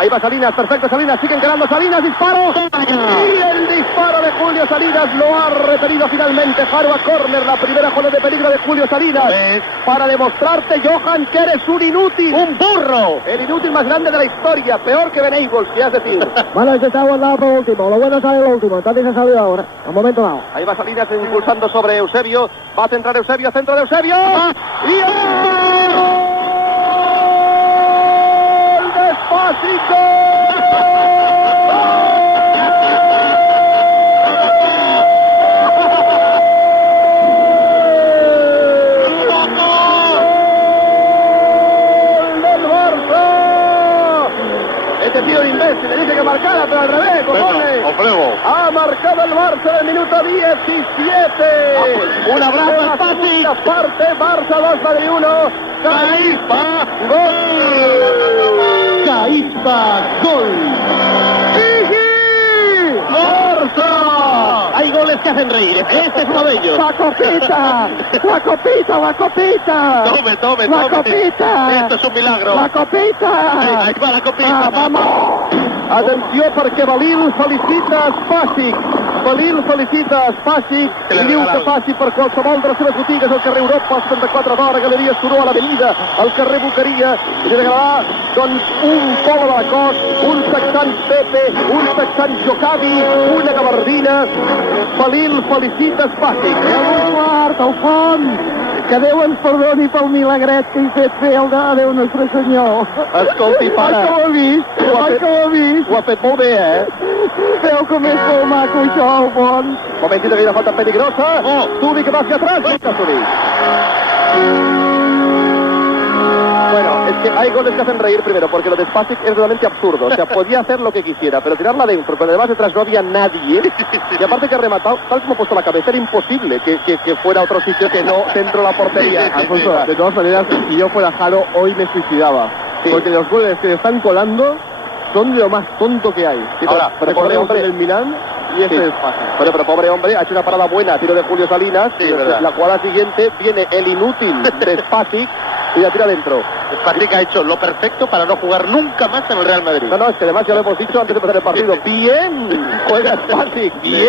Ahí va Salinas, perfecto Salinas, sigue encarando Salinas, disparo. Y el disparo de Julio Salinas lo ha retenido finalmente Jaro a córner, la primera jugada de peligro de Julio Salinas. Para demostrarte, Johan, que eres un inútil. ¡Un burro! El inútil más grande de la historia, peor que Venables, ¿qué has decir? Bueno, ese está guardado por último, lo bueno sale lo último, entonces ha salido ahora, a un momento dado. Ahí va Salinas impulsando sobre Eusebio, va a centrar Eusebio, centro de Eusebio. Y el despacito. Este tío de imbécil le dice que marcara, pero al revés, cojones. Ha marcado el Barça en el minuto 17. Un abrazo al Pasi. Parte, Barça 2, Madrid 1. Caispa, gol. Caispa, gol. ¡Barça! Hay goles que hacen reír. Este es uno de ellos. ¡La copita! ¡La copita, la copita! Tome. ¡La copita! Esto es un milagro. ¡La copita! Ahí va la copita. Ah, vamos! Atenció perquè Balil felicita Spàssic. Balil felicita Spàssic i diu que passi per qualsevol de les seves botigues al carrer Europa, al 74 d'Hora, Galeria Turó, a l'Avenida, al carrer Boqueria, i li regalarà, doncs, un polo de la cos, un texan Pepe, un texan Jocavi, una gabardina. Balil felicita Spàssic. Eduard, al fons! Que Déu ens perdoni pel milagret que he fet fer el de Déu Nostre Senyor. Escolti, pare. Ai, que ho he vist! Ai, que ho he vist! Ho ha fet molt bé, Veu com és molt maco això, al fons. Momentito que hay una falta peligrosa. Tubi que va hacia atrás. Bueno, es que hay goles que hacen reír primero, porque lo de Spàssic es realmente absurdo. O sea, podía hacer lo que quisiera, pero tirarla adentro, pero además detrás no había nadie. Y aparte que ha rematado, tal como ha puesto la cabeza, era imposible que fuera a otro sitio que no dentro de la portería. Alfonso, de todas maneras, si yo fuera Jaro, hoy me suicidaba. Sí. Porque los goles que le están colando son de lo más tonto que hay. Sí, ahora, pero pobre hombre, el Milán y este sí. es fácil. Pero pobre hombre, ha hecho una parada buena, tiro de Julio Salinas. Sí, y verdad. la jugada siguiente viene el inútil de Spàssic y la tira adentro. Spàssic ha hecho lo perfecto para no jugar nunca más en el Real Madrid. No, es que además ya lo hemos dicho antes de empezar el partido. Bien, juega Spàssic. Bien.